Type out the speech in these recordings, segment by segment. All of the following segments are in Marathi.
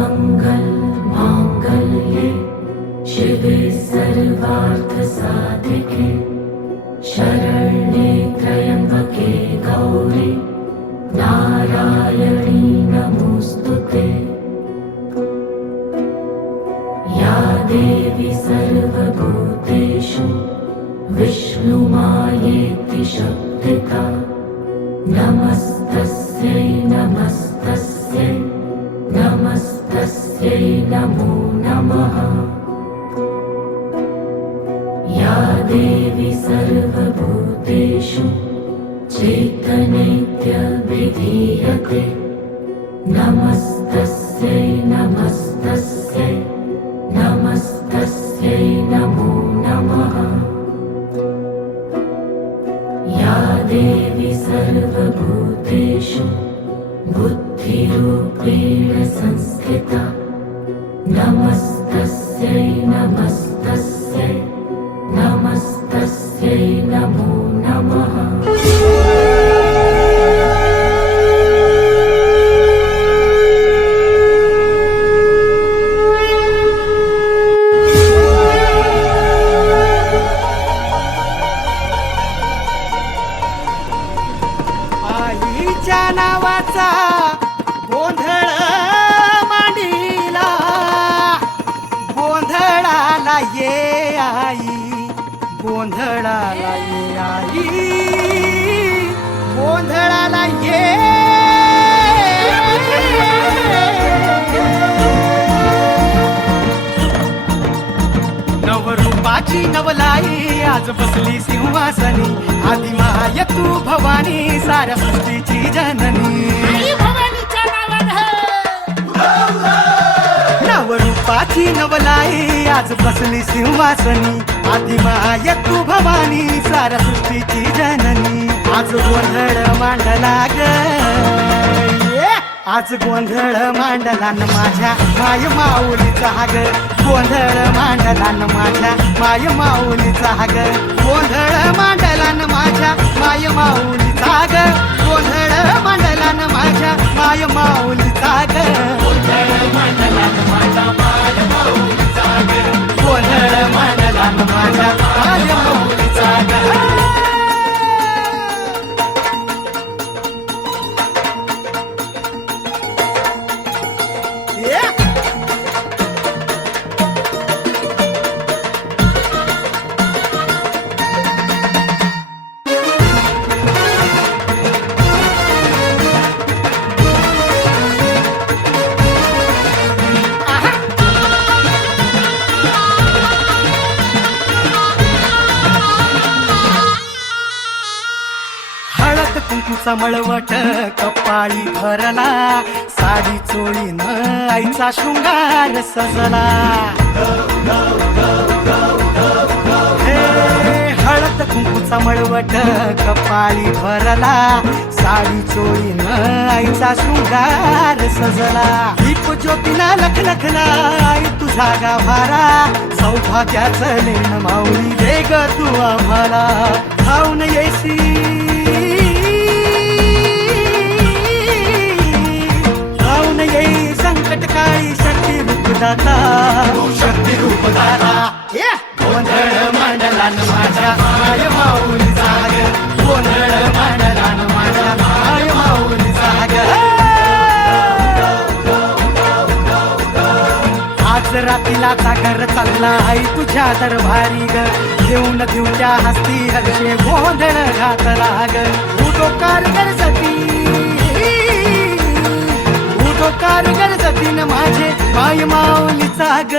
सर्वमंगल मांगल्ये शिवे सर्वार्थ साधिके शरण्ये त्र्यंबके गौरी नारायणी नमोस्तुते। या देवी सर्वभूतेषु विष्णुमायेति शक्तिता नमस्तस्यै नमस्तस्यै नमस्तस्यै नमो नमः। या देवी सर्वभूतेषु चैतन्येत्यभिधीयते नमस्तस्यै नमस्तस्यै नमस्तस्यै नमो नमः। या देवी सर्वभूतेषु बुद्धिरूपेण संस्थिता नमस्तस्यै नमस्तस्यै नमस्तस्यै नमो नमः। आईच्या नावाचा गोंधळ मांडीला गोंधळाला ये आई गोंधळाला ये आई गोंधळाला ये। नवरूपाची नवलाई आज बसली सिंहासनी आदिमाय तू भवानी साऱ्या सृष्टीची जननी। नवरूपाची नवलाई आज बसली सिंहासनी आदिमाय तू भवानी साऱ्या सृष्टीची जननी। आज गोंधळ मांडला ग आज गोंधळ मांडला न माझ्या माय माऊलीचा ग गोंधळ मांडला न माझ्या माय माऊलीचा ग गोंधळ मांडला न माझ्या माय माऊलीचा ग गोंधळ मांडला न माझ्या माय माऊलीचा ग गोंधळ मांडला न माझ्या माय माऊलीचा ग गोंधळ मांडला न माझ्या माय माऊलीचा ग। कुंकूचा मळवट कपाळी भरला साडी चोळीन आईचा शृंगार सजला। हळद कुंकूचा मळवट कपाळी भरला साडी चोळीन आईचा शृंगार सजला। दीप ज्योतीला लखलखला आई तुझा गाभारा सौभाग्याचं लेण माऊली दे ग तू आम्हाला खाऊन येसी संकट काळी शक्ती रूपदाता शक्ती रूपदाता। गोंधळ मांडला न माझ्या माय माऊलीचा ग गोंधळ मांडला न माझ्या माय माऊलीचा ग। आज रात्रीला सागर चालला आई तुझ्या दरबारी ग देऊन देऊ त्या हस्ती हर्षे गोंधळ घातला ग उदोकार गरजती कारगर जतीन माझे माय माऊलीचा ग।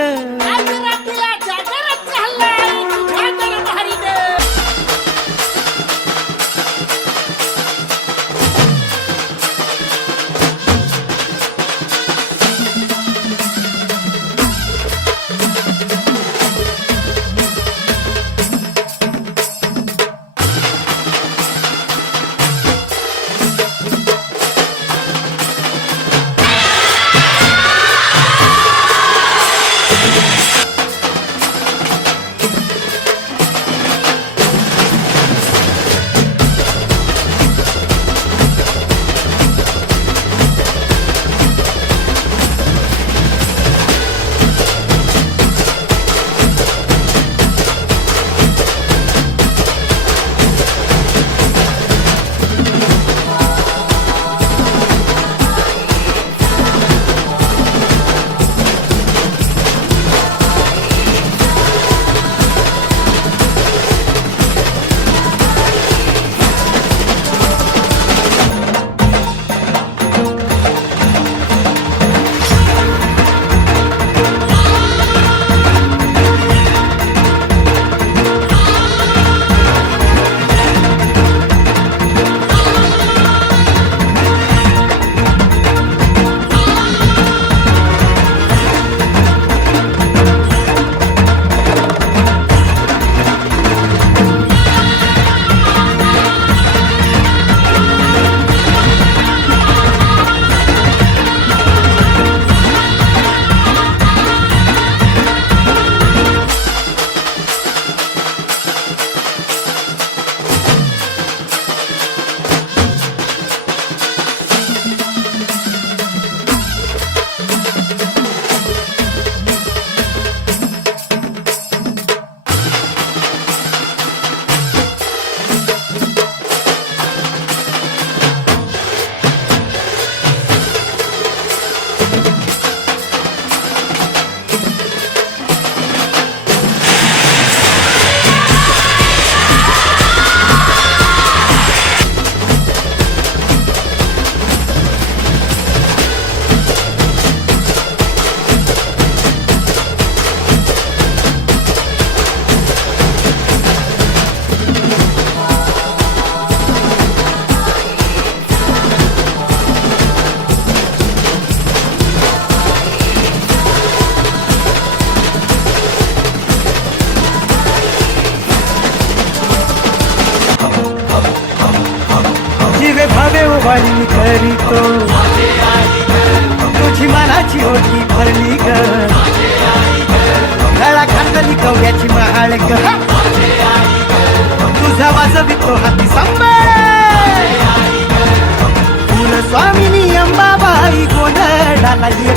करतो तुझी मनाची ओटी भरली ग गळा खांदली कवड्याची महाळ ग तुझा वाजवितो हाती सांभाळ फुल स्वामिनी अंबाबाई गोंधळाला ये